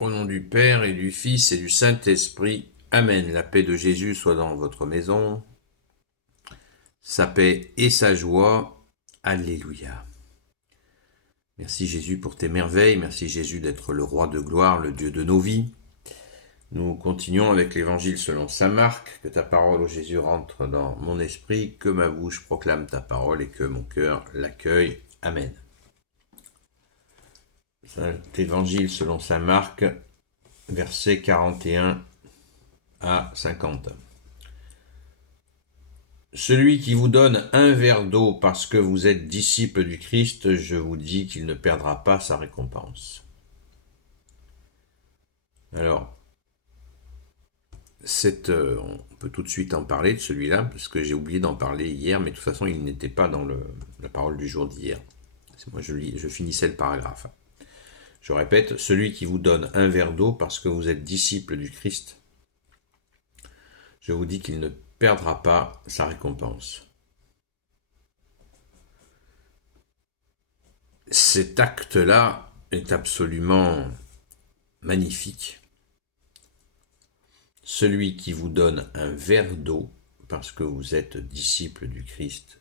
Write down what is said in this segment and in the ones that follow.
Au nom du Père et du Fils et du Saint-Esprit. Amen. La paix de Jésus soit dans votre maison, sa paix et sa joie. Alléluia. Merci Jésus pour tes merveilles. Merci Jésus d'être le roi de gloire, le Dieu de nos vies. Nous continuons avec l'évangile selon saint Marc. Que ta parole, ô Jésus, rentre dans mon esprit, que ma bouche proclame ta parole et que mon cœur l'accueille. Amen. Saint évangile selon saint Marc, versets 41 à 50. Celui qui vous donne un verre d'eau parce que vous êtes disciple du Christ, je vous dis qu'il ne perdra pas sa récompense. Alors, on peut tout de suite en parler de celui-là, parce que j'ai oublié d'en parler hier, mais de toute façon, il n'était pas dans la parole du jour d'hier. Moi, je finissais le paragraphe. Je répète, celui qui vous donne un verre d'eau parce que vous êtes disciple du Christ, je vous dis qu'il ne perdra pas sa récompense. Cet acte-là est absolument magnifique. Celui qui vous donne un verre d'eau parce que vous êtes disciple du Christ,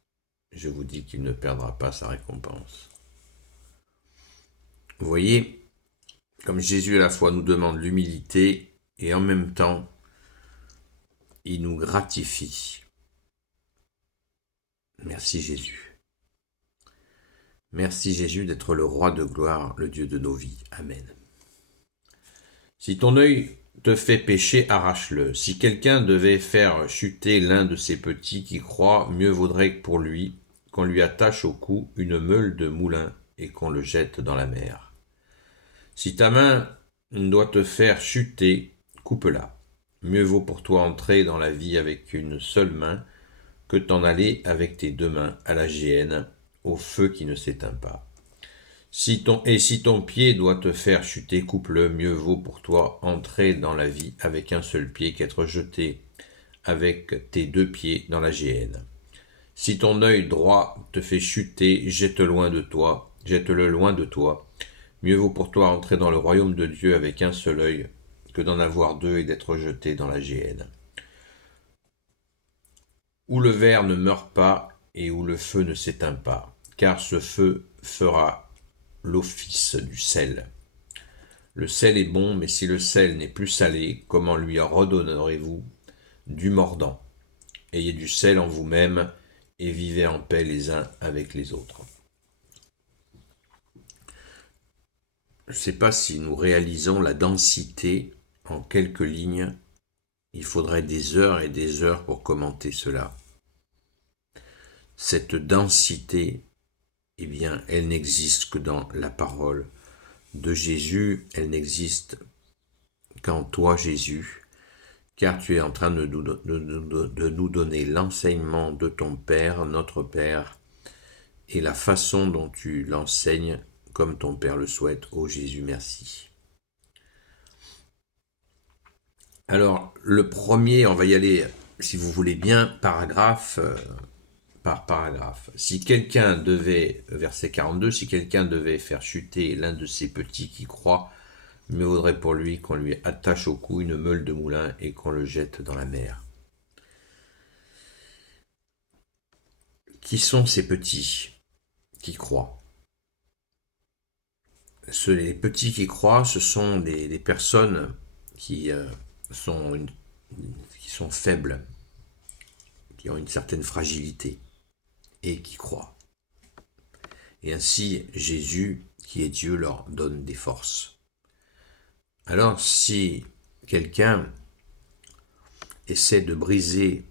je vous dis qu'il ne perdra pas sa récompense. Vous voyez, comme Jésus à la fois nous demande l'humilité et en même temps, il nous gratifie. Merci Jésus. Merci Jésus d'être le roi de gloire, le Dieu de nos vies. Amen. Si ton œil te fait pécher, arrache-le. Si quelqu'un devait faire chuter l'un de ses petits qui croient, mieux vaudrait pour lui qu'on lui attache au cou une meule de moulin et qu'on le jette dans la mer. Si ta main doit te faire chuter, coupe-la. Mieux vaut pour toi entrer dans la vie avec une seule main que t'en aller avec tes deux mains à la géhenne, au feu qui ne s'éteint pas. Si ton pied doit te faire chuter, coupe-le, mieux vaut pour toi entrer dans la vie avec un seul pied qu'être jeté avec tes deux pieds dans la géhenne. Si ton œil droit te fait chuter, jette-le loin de toi. Mieux vaut pour toi entrer dans le royaume de Dieu avec un seul œil que d'en avoir deux et d'être jeté dans la géhenne. Où le ver ne meurt pas et où le feu ne s'éteint pas, car ce feu fera l'office du sel. Le sel est bon, mais si le sel n'est plus salé, comment lui en redonnerez-vous du mordant? Ayez du sel en vous-même et vivez en paix les uns avec les autres. Je ne sais pas si nous réalisons la densité en quelques lignes. Il faudrait des heures et des heures pour commenter cela. Cette densité, eh bien, elle n'existe que dans la parole de Jésus, elle n'existe qu'en toi, Jésus, car tu es en train de nous donner l'enseignement de ton Père, notre Père, et la façon dont tu l'enseignes comme ton Père le souhaite. Ô Jésus, merci. Alors, le premier, on va y aller, si vous voulez bien, paragraphe par paragraphe. Si quelqu'un devait, verset 42, si quelqu'un devait faire chuter l'un de ses petits qui croient, mieux vaudrait pour lui qu'on lui attache au cou une meule de moulin et qu'on le jette dans la mer. Qui sont ces petits qui croient? Les petits qui croient, ce sont des personnes qui sont faibles, qui ont une certaine fragilité et qui croient. Et ainsi, Jésus, qui est Dieu, leur donne des forces. Alors, si quelqu'un essaie de briser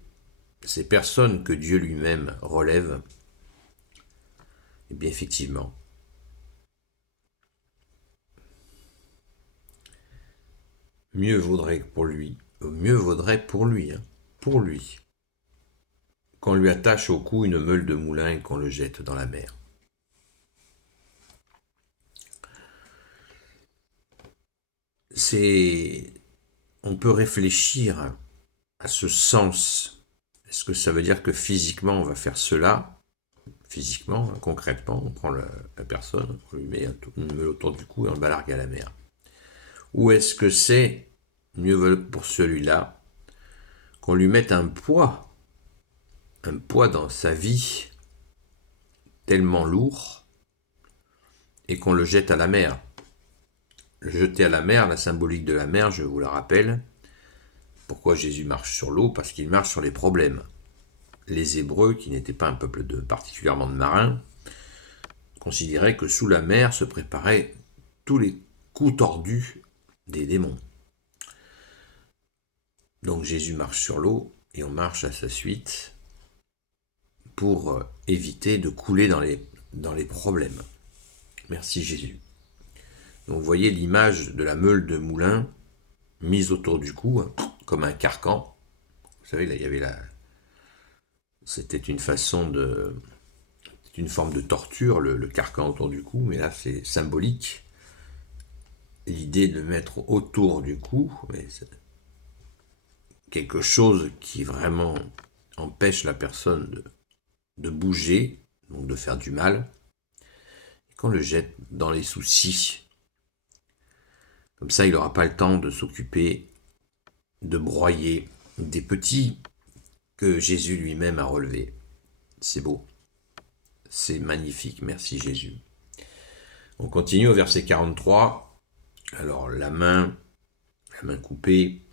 ces personnes que Dieu lui-même relève, eh bien, effectivement, mieux vaudrait pour lui, qu'on lui attache au cou une meule de moulin et qu'on le jette dans la mer. On peut réfléchir à ce sens. Est-ce que ça veut dire que physiquement on va faire cela? Physiquement, concrètement, on prend la personne, on lui met une meule autour du cou et on le balargue à la mer. Ou est-ce que c'est, mieux vaut pour celui-là, qu'on lui mette un poids dans sa vie tellement lourd et qu'on le jette à la mer. Le jeter à la mer, la symbolique de la mer, je vous la rappelle. Pourquoi Jésus marche sur l'eau? Parce qu'il marche sur les problèmes. Les Hébreux, qui n'étaient pas un peuple particulièrement de marins, considéraient que sous la mer se préparaient tous les coups tordus des démons. Donc Jésus marche sur l'eau et on marche à sa suite pour éviter de couler dans les problèmes. Merci Jésus. Donc vous voyez l'image de la meule de moulin mise autour du cou, comme un carcan. Vous savez, là, il y avait c'était une forme de torture, le carcan autour du cou, mais là, c'est symbolique. L'idée de mettre autour du cou, mais c'est quelque chose qui vraiment empêche la personne de bouger, donc de faire du mal, et qu'on le jette dans les soucis. Comme ça, il n'aura pas le temps de s'occuper de broyer des petits que Jésus lui-même a relevés. C'est beau. C'est magnifique. Merci Jésus. On continue au verset 43. Alors, la main coupée,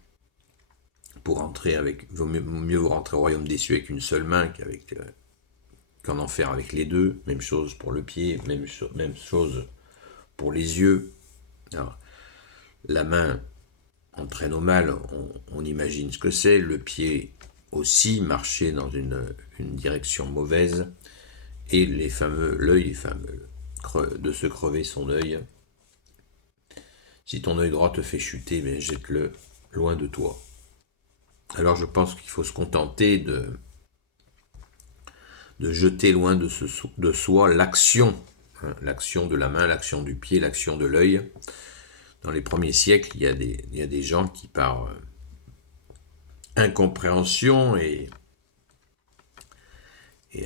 pour entrer vaut mieux vous rentrer au royaume des cieux avec une seule main qu'en enfer avec les deux. Même chose pour le pied, même chose pour les yeux. Alors, la main entraîne au mal, on imagine ce que c'est. Le pied aussi, marcher dans une direction mauvaise. Et l'œil, de se crever son œil. Si ton œil droit te fait chuter, ben jette-le loin de toi. Alors je pense qu'il faut se contenter de jeter loin de soi l'action, l'action de la main, l'action du pied, l'action de l'œil. Dans les premiers siècles, il y a des gens qui, par incompréhension et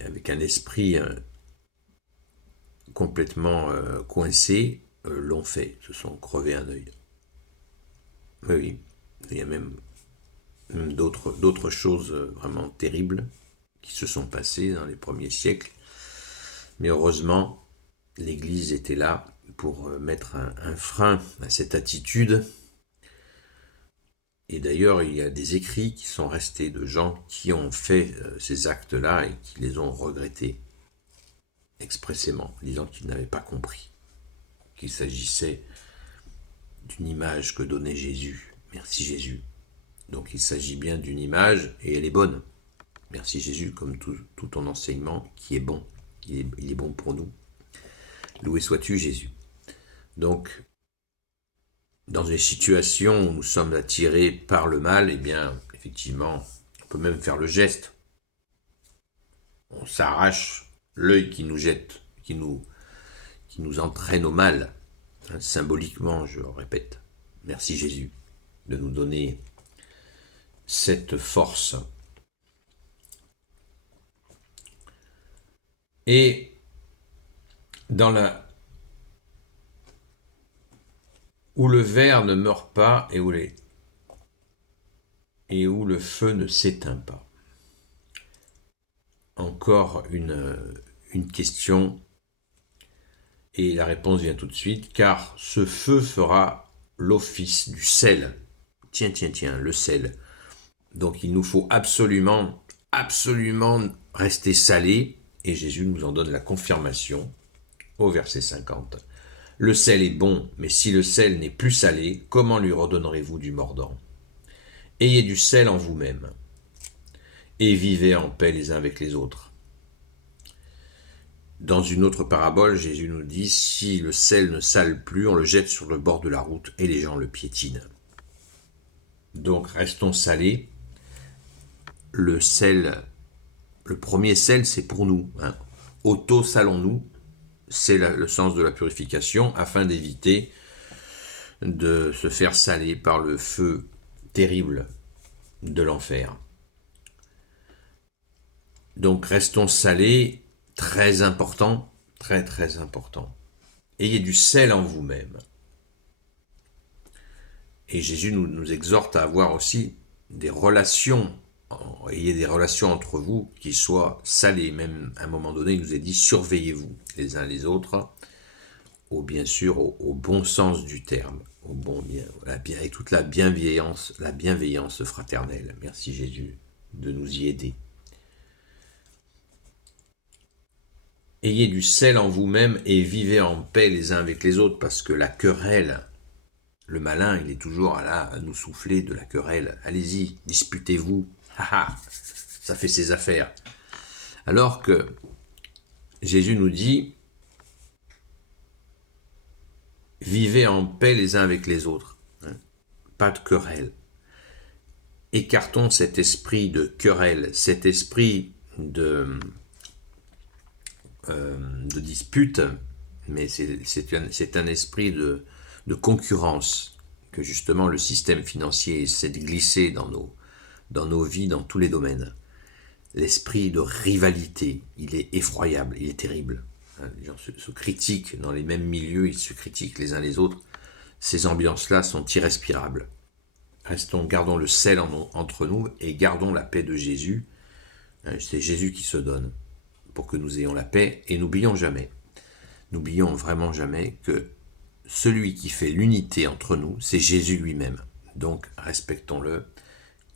avec un esprit complètement coincé, l'ont fait, se sont crevés un œil. Oui, il y a même d'autres choses vraiment terribles qui se sont passées dans les premiers siècles. Mais heureusement, l'Église était là pour mettre un frein à cette attitude. Et d'ailleurs, il y a des écrits qui sont restés de gens qui ont fait ces actes-là et qui les ont regrettés expressément, disant qu'ils n'avaient pas compris, qu'il s'agissait d'une image que donnait Jésus. Merci Jésus. Donc il s'agit bien d'une image et elle est bonne. Merci Jésus, comme tout ton enseignement qui est bon. Il est bon pour nous. Loué sois-tu Jésus. Donc, dans des situations où nous sommes attirés par le mal, eh bien, effectivement, on peut même faire le geste. On s'arrache l'œil qui nous jette, qui nous entraîne au mal. Symboliquement, je répète. Merci Jésus de nous donner cette force. Et où le ver ne meurt pas et où le feu ne s'éteint pas. Encore une question, et la réponse vient tout de suite, car ce feu fera l'office du sel. Tiens, le sel. Donc il nous faut absolument rester salés, et Jésus nous en donne la confirmation au verset 50. Le sel est bon, mais si le sel n'est plus salé, comment lui redonnerez-vous du mordant? Ayez du sel en vous-même, et vivez en paix les uns avec les autres. Dans une autre parabole, Jésus nous dit, si le sel ne sale plus, on le jette sur le bord de la route et les gens le piétinent. Donc restons salés. Le premier sel, c'est pour nous. Auto-salons-nous, c'est le sens de la purification, afin d'éviter de se faire saler par le feu terrible de l'enfer. Donc restons salés, très important, très important. Ayez du sel en vous-même. Et Jésus nous exhorte à avoir aussi des relations, ayez des relations entre vous qui soient salées. Même à un moment donné, il nous a dit surveillez-vous les uns les autres, bien sûr au bon sens du terme, au bon bien, avec toute la bienveillance fraternelle. Merci Jésus de nous y aider. Ayez du sel en vous-même et vivez en paix les uns avec les autres, parce que la querelle, le malin, il est toujours là à nous souffler de la querelle. Allez-y, disputez-vous. Ça fait ses affaires. Alors que Jésus nous dit, vivez en paix les uns avec les autres. Pas de querelle. Écartons cet esprit de querelle, cet esprit de dispute, mais c'est un esprit de concurrence que justement le système financier essaie de glisser dans nos vies, dans tous les domaines. L'esprit de rivalité, il est effroyable, il est terrible. Les gens se critiquent dans les mêmes milieux, ils se critiquent les uns les autres. Ces ambiances-là sont irrespirables. Gardons le sel entre nous et gardons la paix de Jésus. C'est Jésus qui se donne pour que nous ayons la paix, et n'oublions vraiment jamais que celui qui fait l'unité entre nous, c'est Jésus lui-même. Donc respectons-le,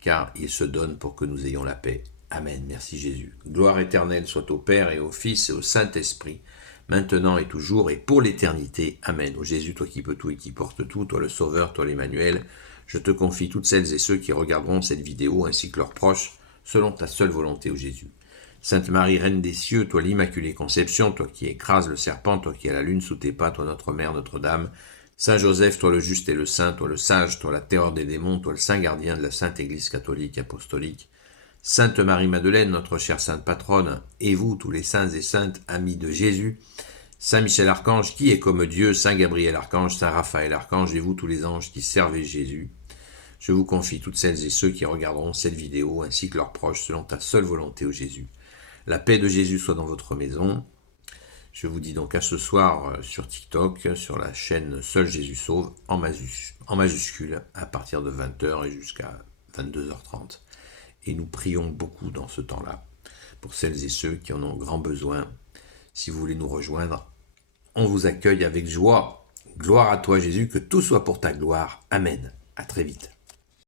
car il se donne pour que nous ayons la paix. Amen, merci Jésus. Gloire éternelle soit au Père et au Fils et au Saint-Esprit, maintenant et toujours et pour l'éternité. Amen. Ô Jésus, toi qui peux tout et qui portes tout, toi le Sauveur, toi l'Emmanuel, je te confie toutes celles et ceux qui regarderont cette vidéo ainsi que leurs proches, selon ta seule volonté, ô Jésus. Sainte Marie, Reine des cieux, toi l'Immaculée Conception, toi qui écrases le serpent, toi qui as la lune sous tes pas, toi notre Mère, Notre-Dame, Saint Joseph, toi le juste et le saint, toi le sage, toi la terreur des démons, toi le saint gardien de la Sainte Église catholique apostolique, Sainte Marie-Madeleine, notre chère sainte patronne, et vous, tous les saints et saintes, amis de Jésus, Saint Michel Archange, qui est comme Dieu, Saint Gabriel Archange, Saint Raphaël Archange, et vous, tous les anges qui servez Jésus, je vous confie toutes celles et ceux qui regarderont cette vidéo, ainsi que leurs proches, selon ta seule volonté, ô Jésus. La paix de Jésus soit dans votre maison. Je vous dis donc à ce soir sur TikTok, sur la chaîne Seul Jésus Sauve, en majuscule, à partir de 20h et jusqu'à 22h30. Et nous prions beaucoup dans ce temps-là, pour celles et ceux qui en ont grand besoin. Si vous voulez nous rejoindre, on vous accueille avec joie. Gloire à toi Jésus, que tout soit pour ta gloire. Amen. À très vite.